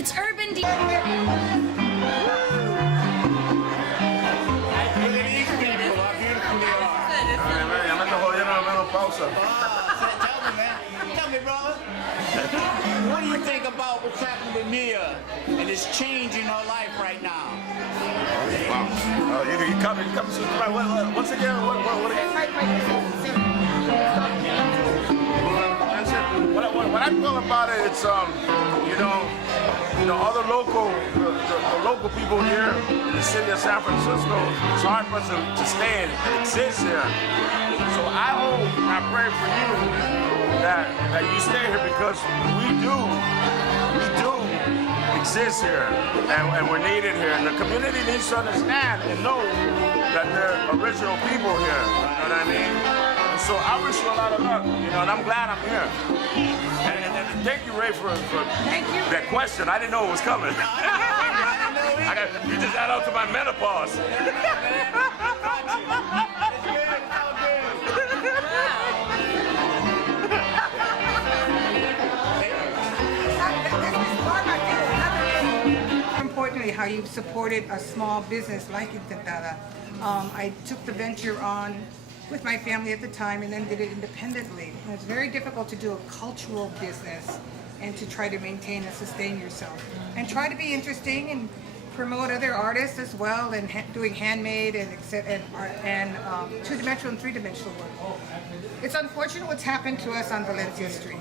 It's urban. Tell me, brother, what do you think about what's happening with Mia and this change in her life right now? Wow. You come once again, what I feel about it, it's other local, the local people here in the city of San Francisco, it's hard for us to stay and exist here. So I hope and I pray for you that you stay here because we do exist here and we're needed here. And the community needs to understand and know that they're original people here. You know what I mean? And so I wish you a lot of luck, and I'm glad I'm here. And thank you, Ray, for that question. I didn't know it was coming. You just add on to my menopause. Importantly, how you've supported a small business like Encantada. I took the venture on with my family at the time and then did it independently. And it's very difficult to do a cultural business and to try to maintain and sustain yourself. And try to be interesting and promote other artists as well, and doing handmade and two-dimensional and three-dimensional work. It's unfortunate what's happened to us on Valencia Street.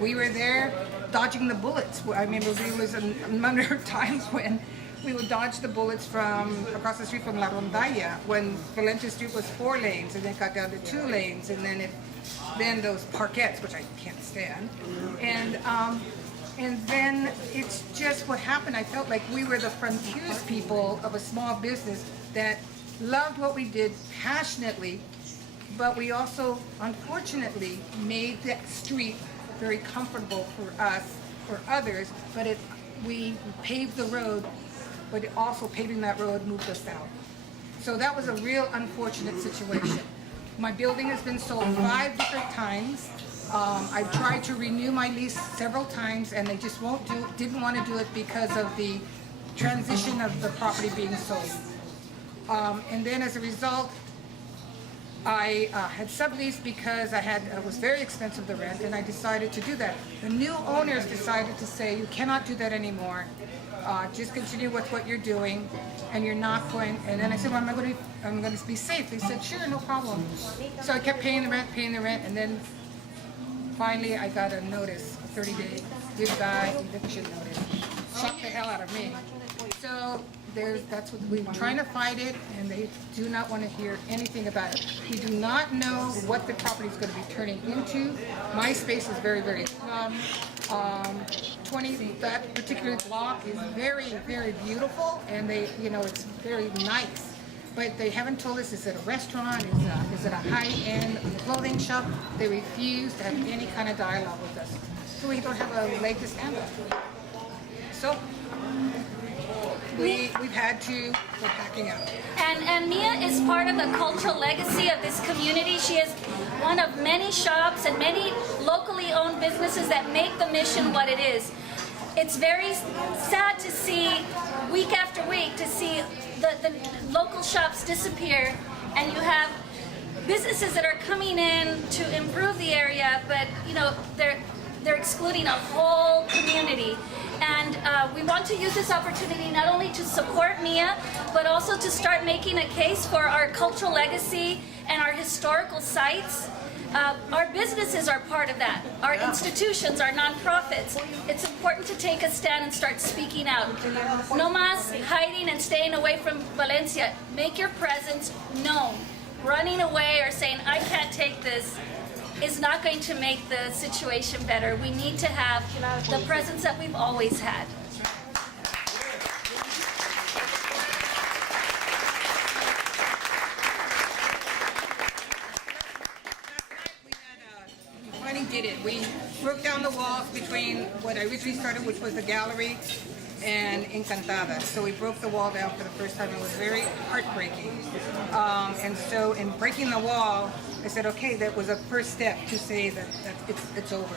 We were there dodging the bullets. I remember there was a number of times when we would dodge the bullets from across the street from La Rondalla when Valencia Street was 4 lanes and then got down to 2 lanes, and then those parquettes, which I can't stand, and then it's just what happened. I felt like we were the frontiers people of a small business that loved what we did passionately, but we also, unfortunately, made that street very comfortable for us, for others, but we paved the road, but also paving that road moved us out. So that was a real unfortunate situation. My building has been sold 5 different times. I've tried to renew my lease several times, and they just didn't want to do it because of the transition of the property being sold. And then as a result, I had subleased because it was very expensive, the rent, and I decided to do that. The new owners decided to say, you cannot do that anymore. Just continue with what you're doing, and you're not going. And then I said, well, I'm going to be safe. They said, sure, no problem. So I kept paying the rent, and then finally I got a notice, a 30-day goodbye eviction notice. Shocked the hell out of me. So that's what we're trying to fight it, and they do not want to hear anything about it. We do not know what the property is going to be turning into. My space is very, very slum. That particular block is very, very beautiful, and it's very nice. But they haven't told us, is it a restaurant, is it a high-end clothing shop? They refuse to have any kind of dialogue with us. So we don't have a leg to stand on. So we've had to go packing out. And Mia is part of the cultural legacy of this community. She is one of many shops and many locally owned businesses that make the Mission what it is. It's very sad to see, week after week, to see the local shops disappear, and you have businesses that are coming in to improve the area, but they're excluding a whole community. And we want to use this opportunity not only to support Mia, but also to start making a case for our cultural legacy and our historical sites. Our businesses are part of that. Our institutions, our nonprofits. It's important to take a stand and start speaking out. No más hiding and staying away from Valencia. Make your presence known. Running away or saying, I can't take this, is not going to make the situation better. We need to have the presence that we've always had. Did it. We broke down the walls between what I originally started, which was the gallery, and Encantada. So we broke the wall down for the first time. It was very heartbreaking. And so in breaking the wall, I said, okay, that was a first step to say that it's over.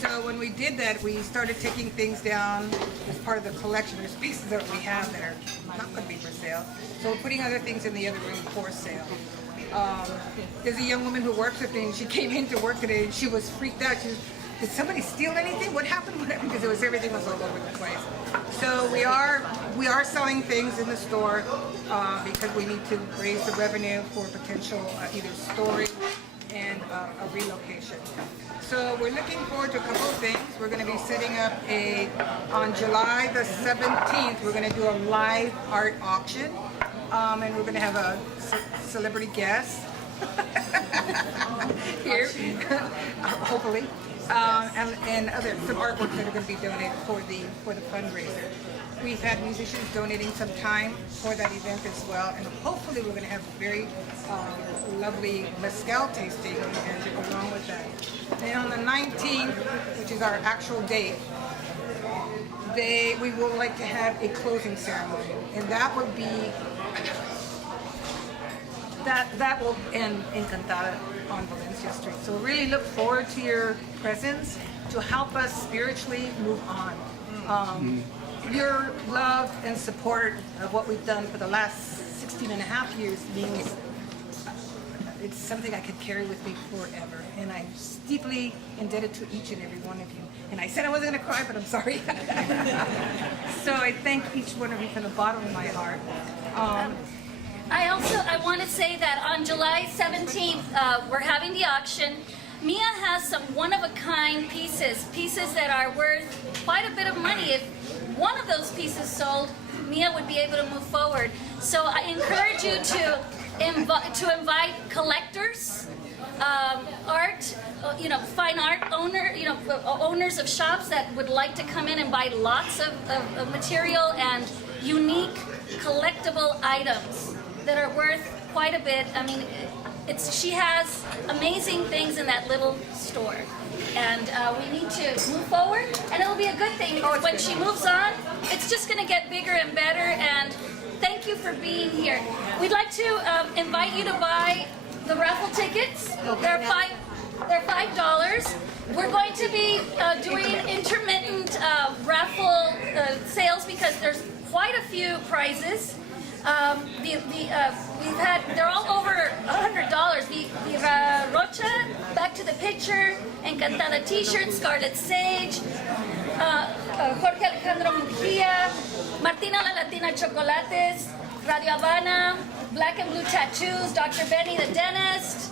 So when we did that, we started taking things down as part of the collection. There's pieces that we have that are not going to be for sale. So we're putting other things in the other room for sale. There's a young woman who works with me, and she came into work today, and she was freaked out. She was, did somebody steal anything? What happened? Because it was everything was all over the place. So we are selling things in the store because we need to raise the revenue for potential either storage and a relocation. So we're looking forward to a couple of things. We're going to be setting up on July the 17th, we're going to do a live art auction. And we're going to have a celebrity guest here, hopefully, and some artwork that are going to be donated for the fundraiser. We've had musicians donating some time for that event as well, and hopefully we're going to have very lovely mezcal tasting and along with that. And on the 19th, which is our actual date, we would like to have a closing ceremony, and that would be that will end Encantada on Valencia Street. So we really look forward to your presence to help us spiritually move on. Your love and support of what we've done for the last 16 and a half years means it's something I could carry with me forever, and I'm deeply indebted to each and every one of you. And I said I wasn't going to cry, but I'm sorry. So I thank each one of you from the bottom of my heart. I want to say that on July 17th, we're having the auction. Mia has some one-of-a-kind pieces that are worth quite a bit of money. If one of those pieces sold, Mia would be able to move forward. So I encourage you to invite collectors, art, fine art owners of shops that would like to come in and buy lots of material and unique collectible items that are worth quite a bit. I mean, she has amazing things in that little store, and we need to move forward, and it'll be a good thing because when she moves on, it's just going to get bigger and better. And thank you for being here. We'd like to invite you to buy the raffle tickets. They're $5. We're going to be doing intermittent raffle sales because there's quite a few prizes. They're all over $100. Viva Rocha, Back to the Picture, Encantada T-shirt, Scarlet Sage, Jorge Alejandro Mujia, Martina La Latina Chocolates, Radio Habana, Black and Blue Tattoos, Dr. Benny the Dentist,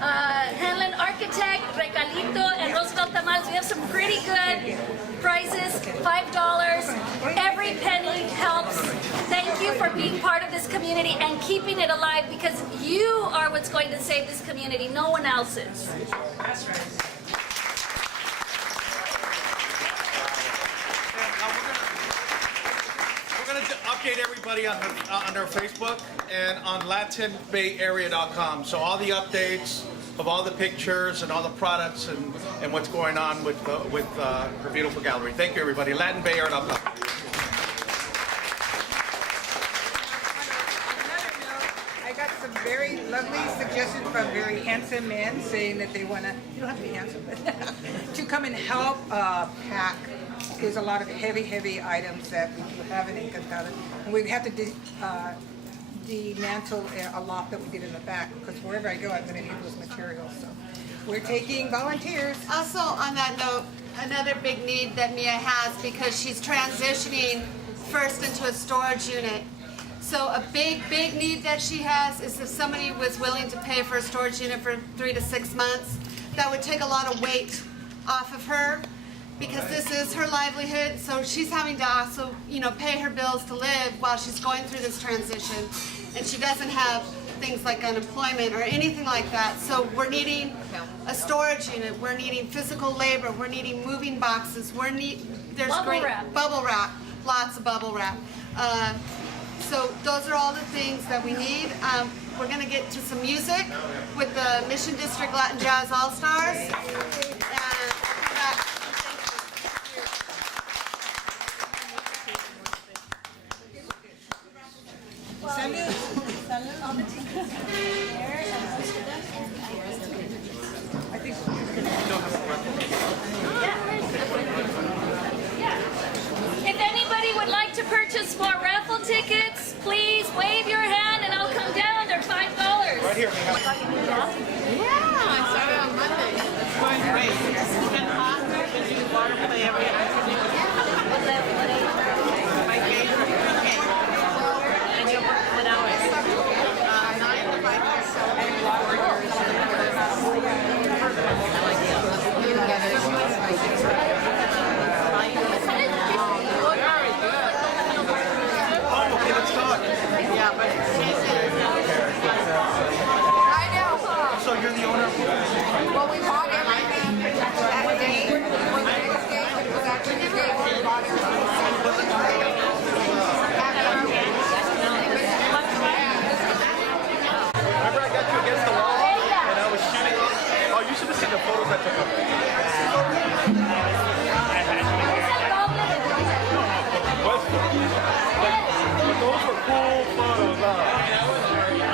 Hanlon Architect, Recalito, and Roosevelt Tamales. We have some pretty good prizes, $5. Every penny helps. Thank you for being part of this community and keeping it alive because you are what's going to save this community. No one else is. That's right. We're going to update everybody on our Facebook and on LatinBayArea.com. So all the updates of all the pictures and all the products and what's going on with her beautiful gallery. Thank you, everybody. LatinBayArea.com. I got some very lovely suggestions from very handsome men saying that they want to, you don't have to be handsome, but to come and help pack. There's a lot of heavy items that we do have in Encantada. And we have to dismantle a lot that we did in the back because wherever I go, I'm going to need those materials. So we're taking volunteers. Also, on that note, another big need that Mia has because she's transitioning first into a storage unit. So a big need that she has is if somebody was willing to pay for a storage unit for 3 to 6 months, that would take a lot of weight off of her because this is her livelihood. So she's having to also, pay her bills to live while she's going through this transition. And she doesn't have things like unemployment or anything like that. So we're needing a storage unit. We're needing physical labor. We're needing moving boxes. There's bubble wrap, lots of bubble wrap. So those are all the things that we need. We're going to get to some music with the Mission District Latin Jazz All-Stars. I think tickets for raffle tickets, please wave your hand and I'll come down. They're $5. Right here, Mija. I started on Monday. It's going great. It's been hot. We do water play every afternoon. My favorite. Okay. And you work what hours? 9 to 5. Okay, let's talk. Yeah, but it's So you're the owner of Well, we bought everything that day. When the next day, it was actually the day when we bought Remember I got you against the wall and I was shooting? Oh, you should have seen the photos I took of you. But those were cool photos, huh?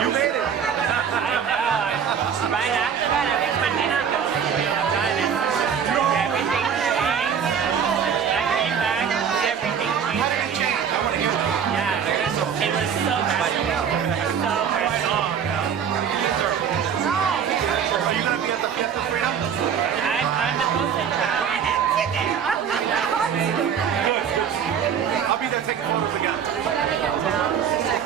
You made it. right after that, I fixed my dinner. Everything changed. I came back, everything changed. How did it change? I want to hear that. Yeah, it was so bad. So right on. Are you going to be at the Fiesta Freedom? I'm the person. Good, good. I'll be there taking photos again. I thought about it.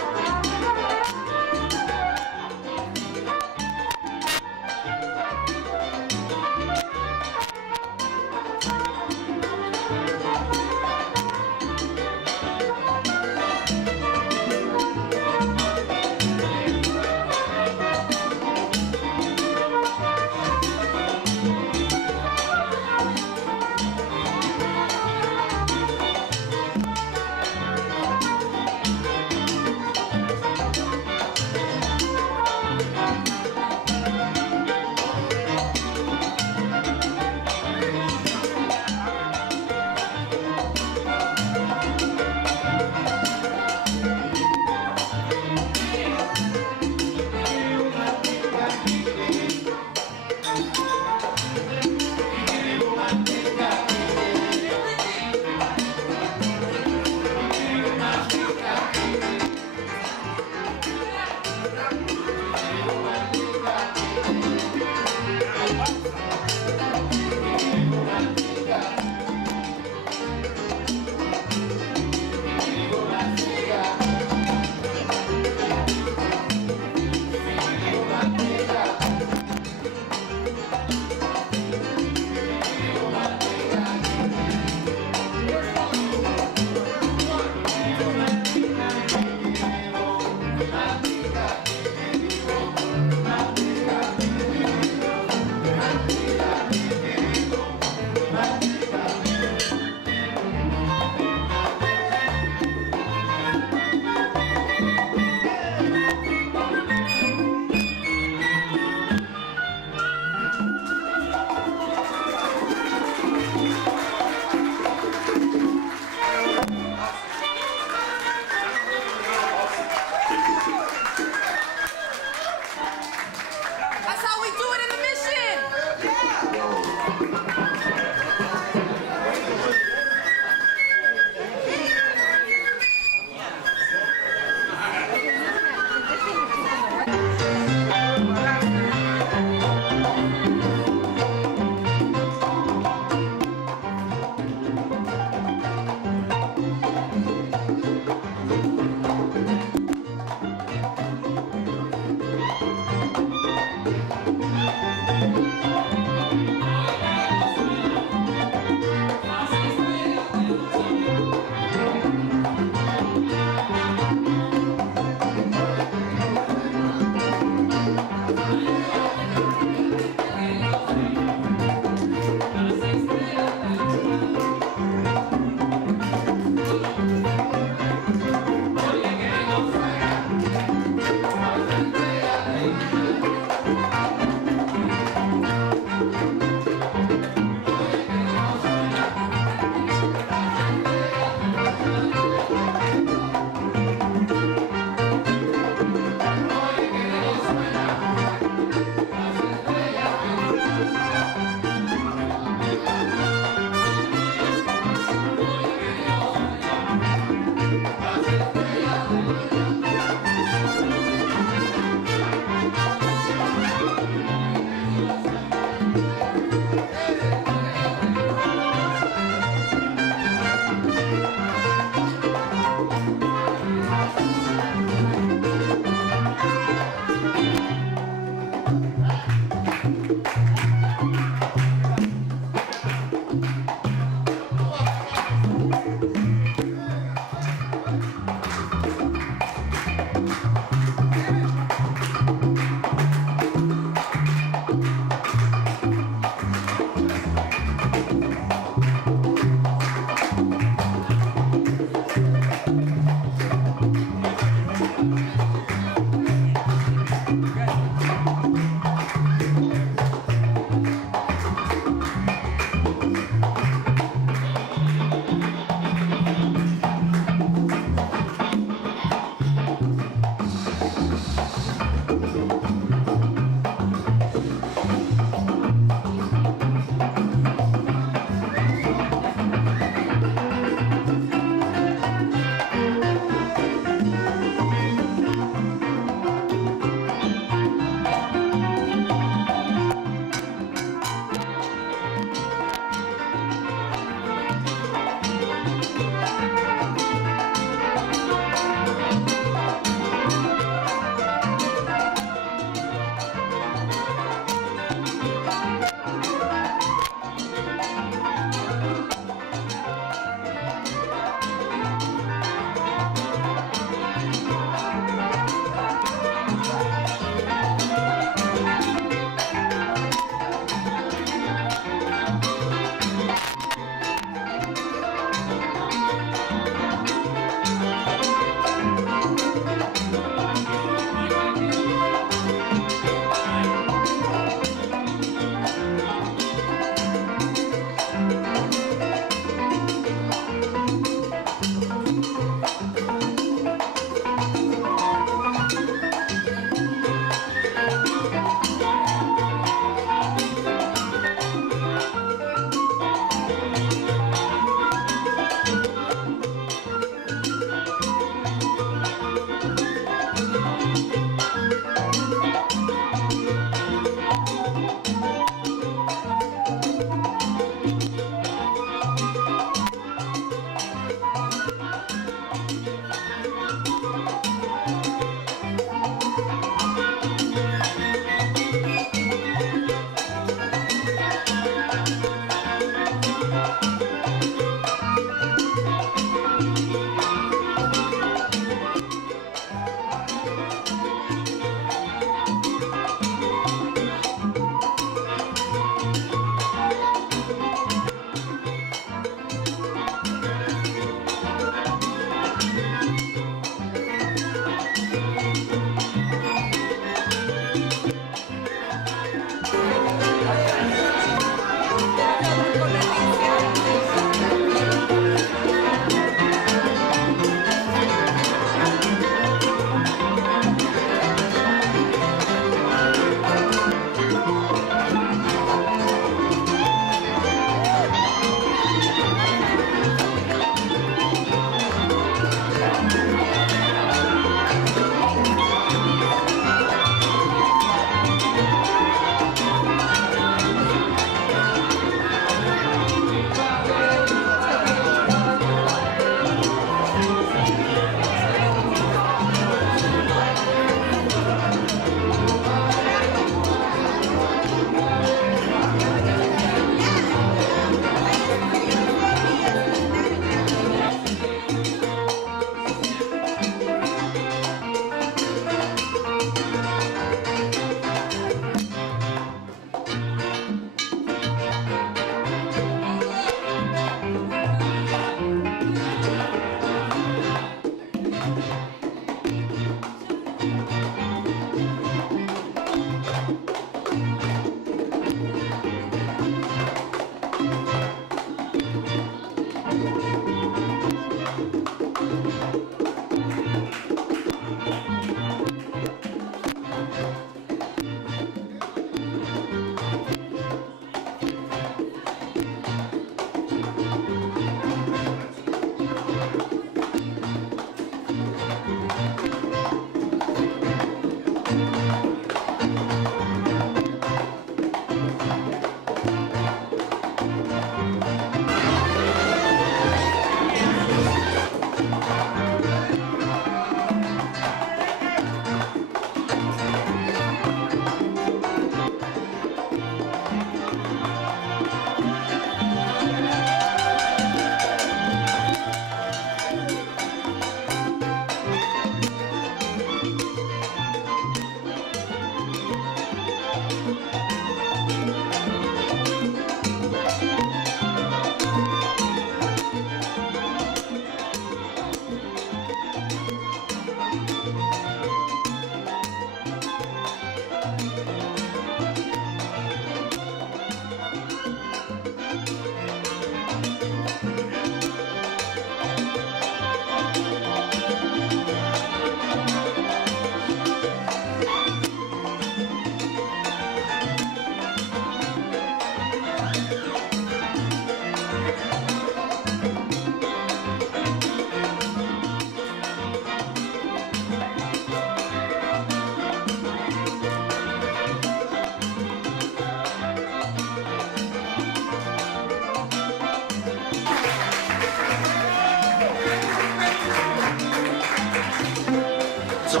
So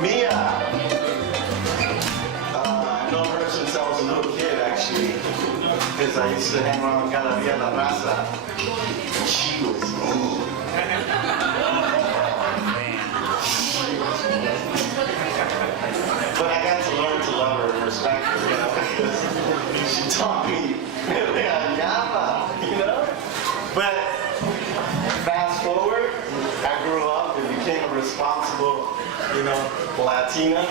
Mia, I've known her since I was a little kid, actually, because I used to hang around Galeria La Raza. She was mean. But I got to learn to love her and respect her, you know, because she taught me, you know. But fast forward, I grew up and became a responsible, you know, Latina.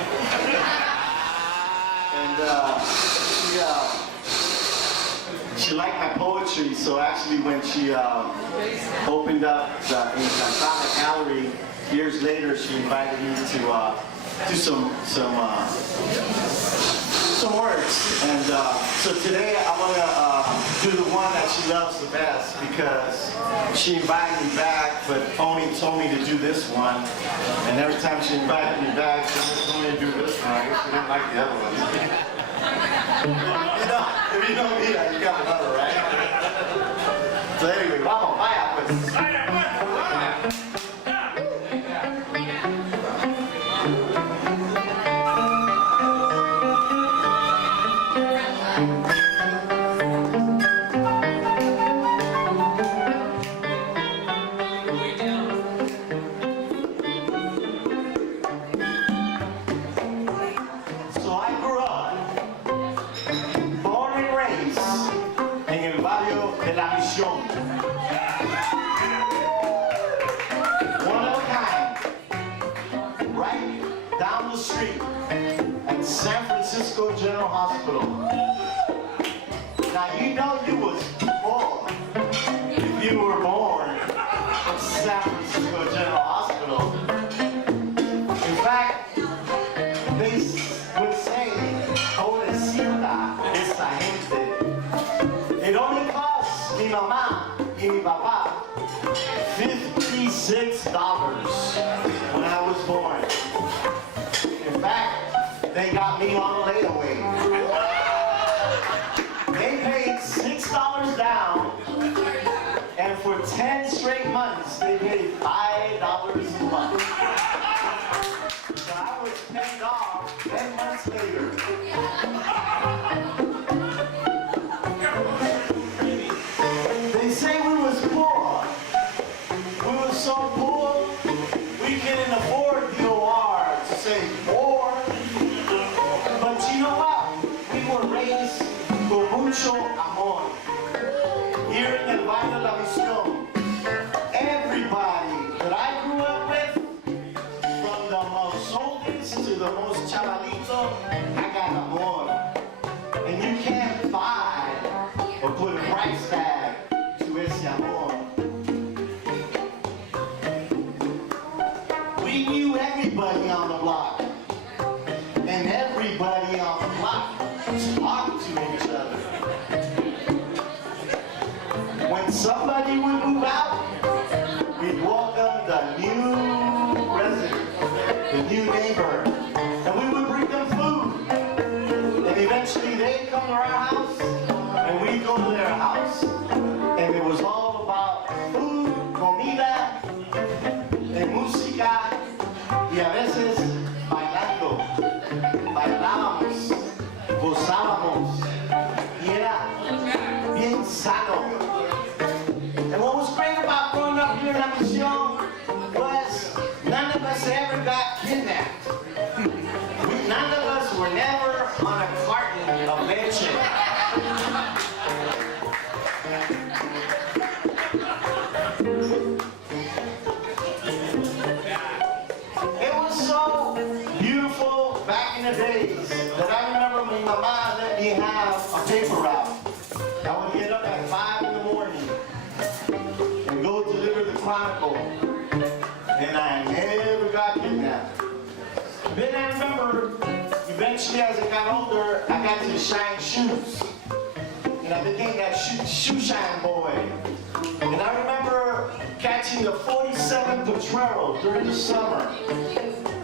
And she liked my poetry, so actually when she opened up the Encantada Gallery years later, she invited me to do some works. And so today I'm gonna do the one that she loves the best, because she invited me back, but only told me to do this one. And every time she invited me back, she just told me to do this one. I guess she didn't like the other ones. You know, if you know me, you gotta love her, right? So anyway, vamos, vaya pues. General Hospital. Now you know you was born if you were born in San Francisco General Hospital. In fact, they would say, pobrecita esa gente. It only cost mi mamá y mi papá $56 when I was born. In fact, they got me on layaway. They paid $6 down, and for 10 straight months, they paid $5 a month. So I was paid off 10 months later. They say we was poor. We were so poor, we couldn't afford the OR to say poor. But you know what? We were raised con mucho amor. Here in El Barrio La Misión, everybody that I grew up with, from the most oldest to the most chavalito, I got amor. And you can't buy or put a price tag to ese amor. We knew everybody on the block. And everybody on the block talked to each other. When somebody would move out, we'd welcome the new resident, the new neighbor, and we would bring them food. And eventually they'd come to our house, and we'd go to their house. And it was all about food, comida, and música, y a veces bailando. Bailábamos, gozábamos, y era bien sano. And what was great about growing up here in La Misión was none of us ever got kidnapped. None of us were never on a carton of leche. It was so beautiful back in the days that I remember my mama let me have a paper route. I would get up at 5 in the morning and go deliver the Chronicle, and I never got kidnapped. Then I remember, eventually as I got older, I got to shine shoes, and I became that shoe shine boy. And I remember catching the 47 Potrero during the summer.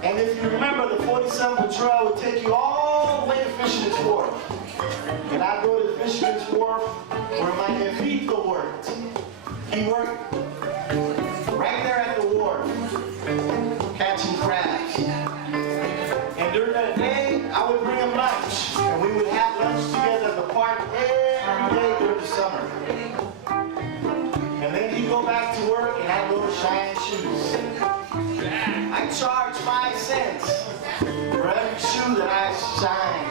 And if you remember, the 47 Potrero would take you all the way to Fisherman's Wharf. And I'd go to Fisherman's Wharf where my Evito worked. He worked right there at the wharf. shine shoes. I charge 5 cents for every shoe that I shine.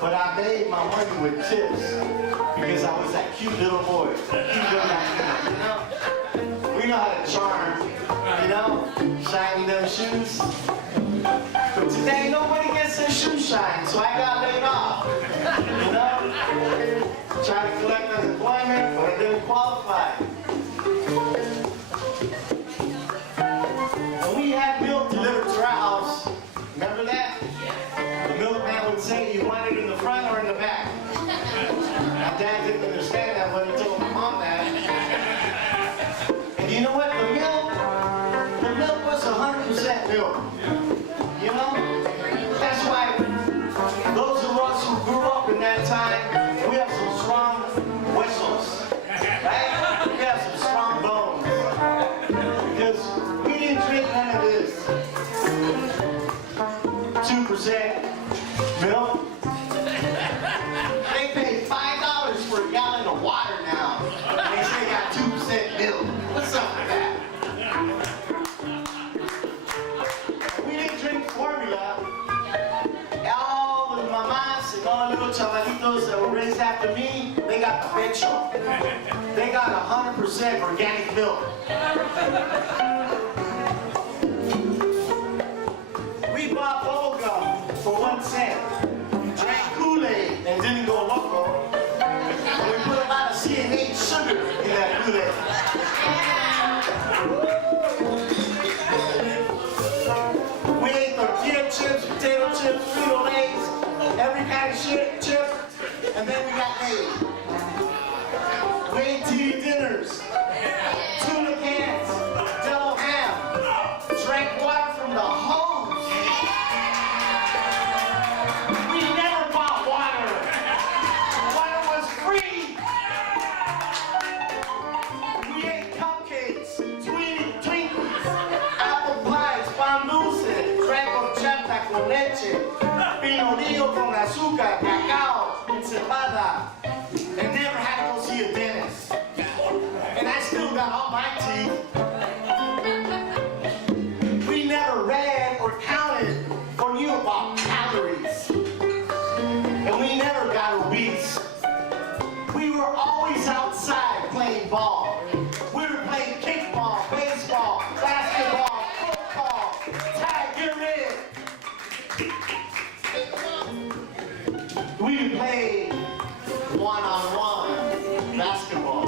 But I made my money with tips because I was that cute little boy. Cute little guy, you know? We know how to charm, you know? Shining them shoes. But today nobody gets their shoes shined, so I got laid off. You know? Tried to collect unemployment, but I didn't qualify. And we had milk delivered to our house. Remember that? The milkman would say, you want it in the front or in the back? My dad didn't understand that when he told my mom that. And you know what? The milk was 100% milk. You know? That's why those of us who grew up in that time, we have some strong whistles, right? We have some strong bones. Because we didn't drink none of this 2% milk. They pay $5 for a gallon of water now. They say they got 2% milk. What's up with that? We didn't drink formula. All the mamas and all the little chavalitos that were raised after me, they got the pecho. They got 100% organic milk. We bought bubble gum for 1 cent. Drank Kool-Aid and didn't go loco. And we put a lot of CNH sugar in that Kool-Aid. We ate tortilla chips, potato chips, Frito-Lays, every kind of chip, and then we got laid. We ate TV dinners, tuna cans, double ham, drank water from the hose. We never bought water. Water was free. We ate cupcakes, Twinkies, apple pies, pan dulce, drank horchata con leche, pinolillo con azúcar, cacao, ensalada, and never had to go see a dentist. And I still got all my teeth. We never read or counted or knew about calories. And we never got obese. We were always outside playing ball. We were playing kickball, baseball, basketball, football, tag, get red. We would play one-on-one basketball.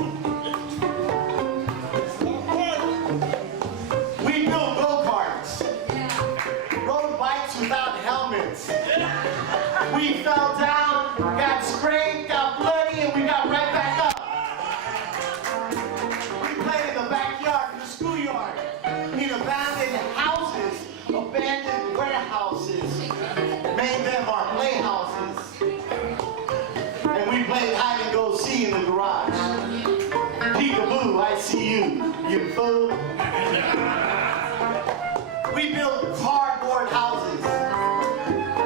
We built go-karts, rode bikes without helmets. We fell down, got scraped, got bloody, and we got right back up. We played in the backyard, in the schoolyard, in abandoned houses, abandoned warehouses, made them our playhouses. And we played hide and go see in the garage. Peekaboo, I see you, you fool. We built cardboard houses,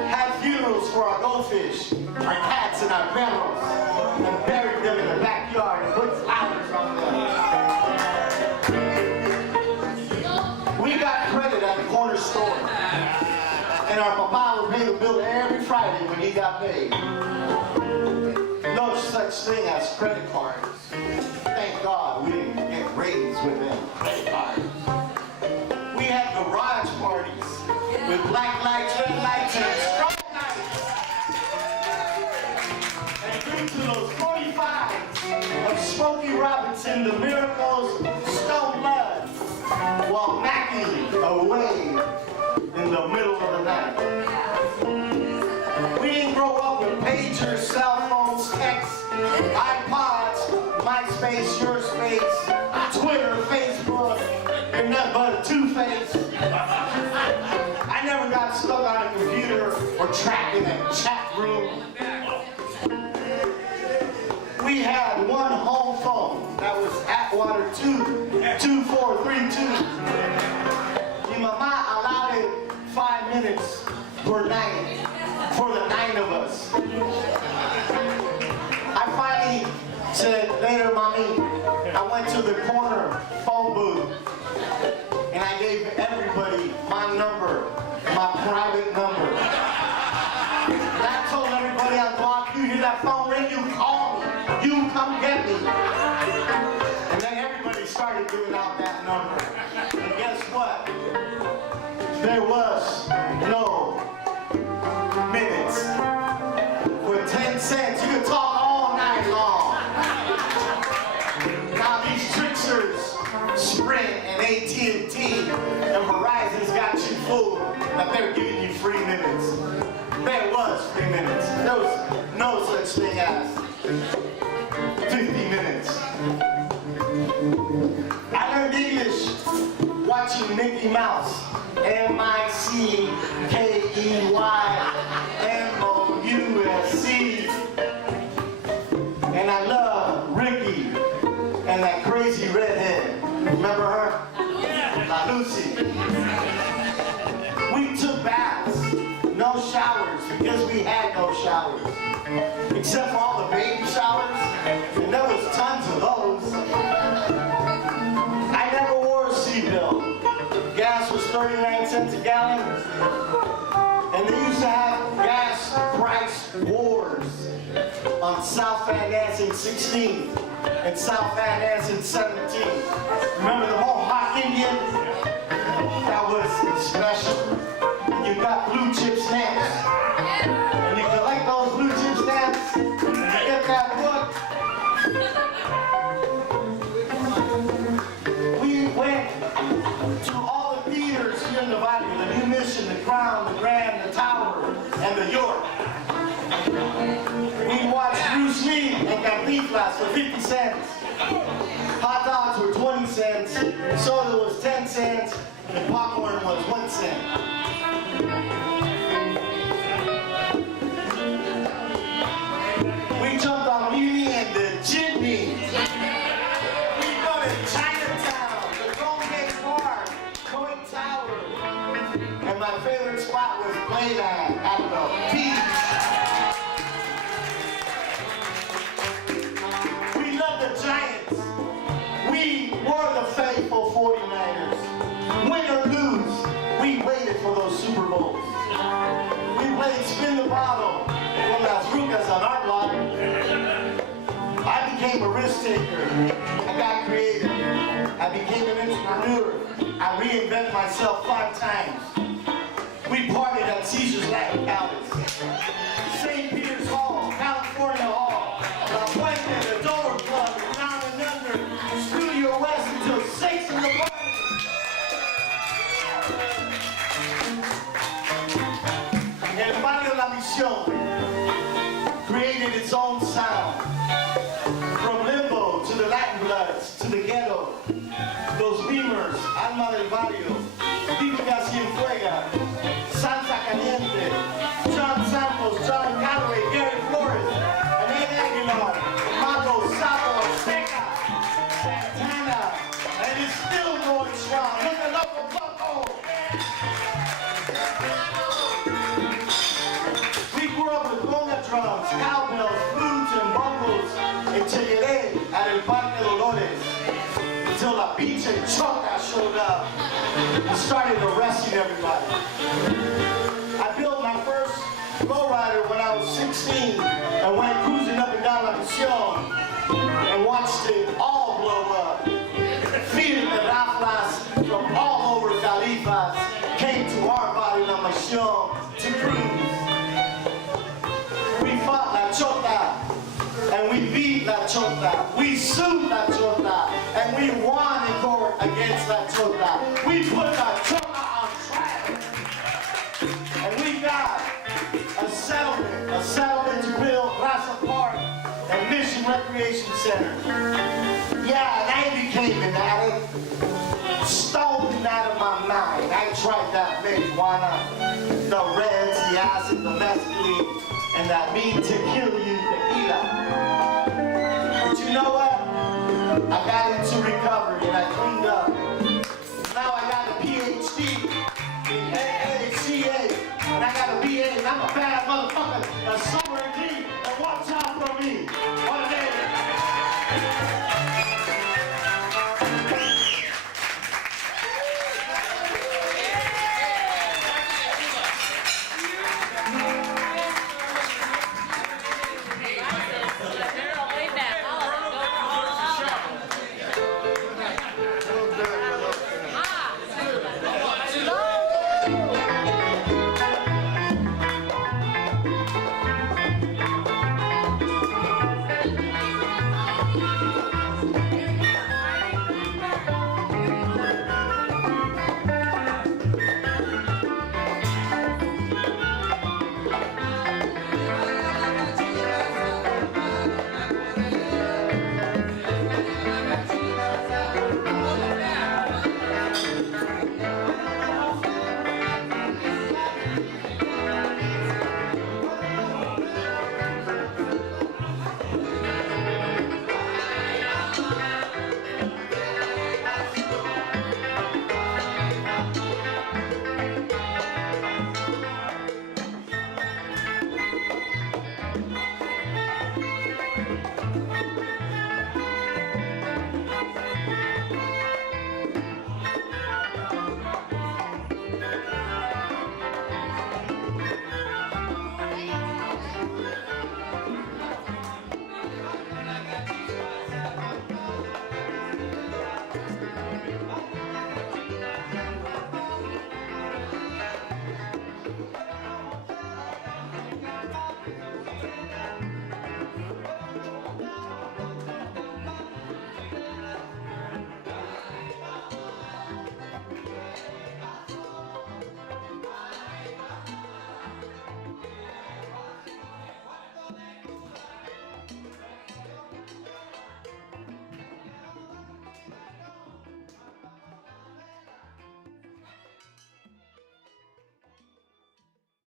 had funerals for our goldfish, our cats, and our perros, and buried them in the backyard and put flowers on them. We got credit at the corner store, and our papa would pay the bill every Friday when he got paid. No such thing as credit cards. Thank God we didn't get raised with them credit cards. We had garage parties with black lights, red lights, and strobe lights. And drink to those 45s of Smokey Robinson, the Miracles, Stone Blood, while Mackie away in the middle of the night. We didn't grow up with pagers, cell phones, texts, iPods, MySpace, Your Space, Twitter, Facebook, and nothing but a two-face. I never got stuck on a computer or trapped in a chat room. We had one home phone that was Atwater 22432. Your mama allowed it 5 minutes per night for the 9 of us. I finally said, later, mommy, I went to the corner phone booth giving out that number. And guess what? There was no minutes. For 10 cents, you could talk all night long. Now these tricksters, Sprint and AT&T and Verizon's got you fooled that they're giving you free minutes. There was free minutes. There was no such thing as 50 minutes. I learned English watching Mickey Mouse. M-I-C-K-E-Y-M-O-U-S-E. And I love Ricky and that crazy redhead. Remember her? La Lucy. We took baths, no showers, because we had no showers. Except for all the baby showers, and there was tons of those. I never wore a seatbelt. Gas was 39 cents a gallon, and they used to have gas price wars on South Van Ness in 16 and South Van Ness in 17. Remember the Mohawk Indian? That was special. You got blue chip stamps, and you collect those blue chip stamps, and you get that book. We went to all the theaters here in the valley, the New Mission, the Crown, the Grand, the Tower, and the York. We watched Bruce Lee and Cantinflas for 50 cents. Hot dogs were 20 cents, soda was 10 cents, and popcorn was 1 cent. We jumped on Muni and the Jitney. We go to Chinatown, the Golden Gate Park, Coit Tower. And my favorite spot was Playland at the beach. We love the Giants. We were the faithful 49ers. Win or lose, we waited for those Super Bowls. We played spin the bottle from Las Rucas on our block. I became a risk taker. I got creative. I became an entrepreneur. I reinvented myself 5 times. We partied at Caesar's Latin Palace, St. Peter's Hall, California Hall, La Puente, the Dover Club, Down and Under, Studio West until 6 in the morning. El Barrio La Misión created its own sound. From Limbo to the Latin Bloods to the ghetto, Los Beamers, Alma del Barrio, Típica Cienfuega, Santa Caliente, John Santos, John Calloway, Gary Flores, Anaid Aguilar, Mago, Sapo, Azteca, Santana, and it's still going strong. Look at Loco Poco. We grew up with conga drums, cowbells, flutes, and bongos in Cheyenne at El Parque Dolores until La Pinche Choca showed up and started arresting everybody. I built my first lowrider when I was 16 and went cruising up and down La Misión and watched it all blow up. Field and Raflas from all over Califas came to our body La Misión to cruise. We fought La Chota, and we beat La Chota. We sued La Chota, and we won in court against La Chota. We put La Chota on trial, and we got a settlement to build Raza Park and Mission Recreation Center. Yeah, and I became an addict, stoned out of my mind. I tried that marijuana, the reds, the acid, the mescaline, and that mean to kill you tequila. But you know what? I got into recovery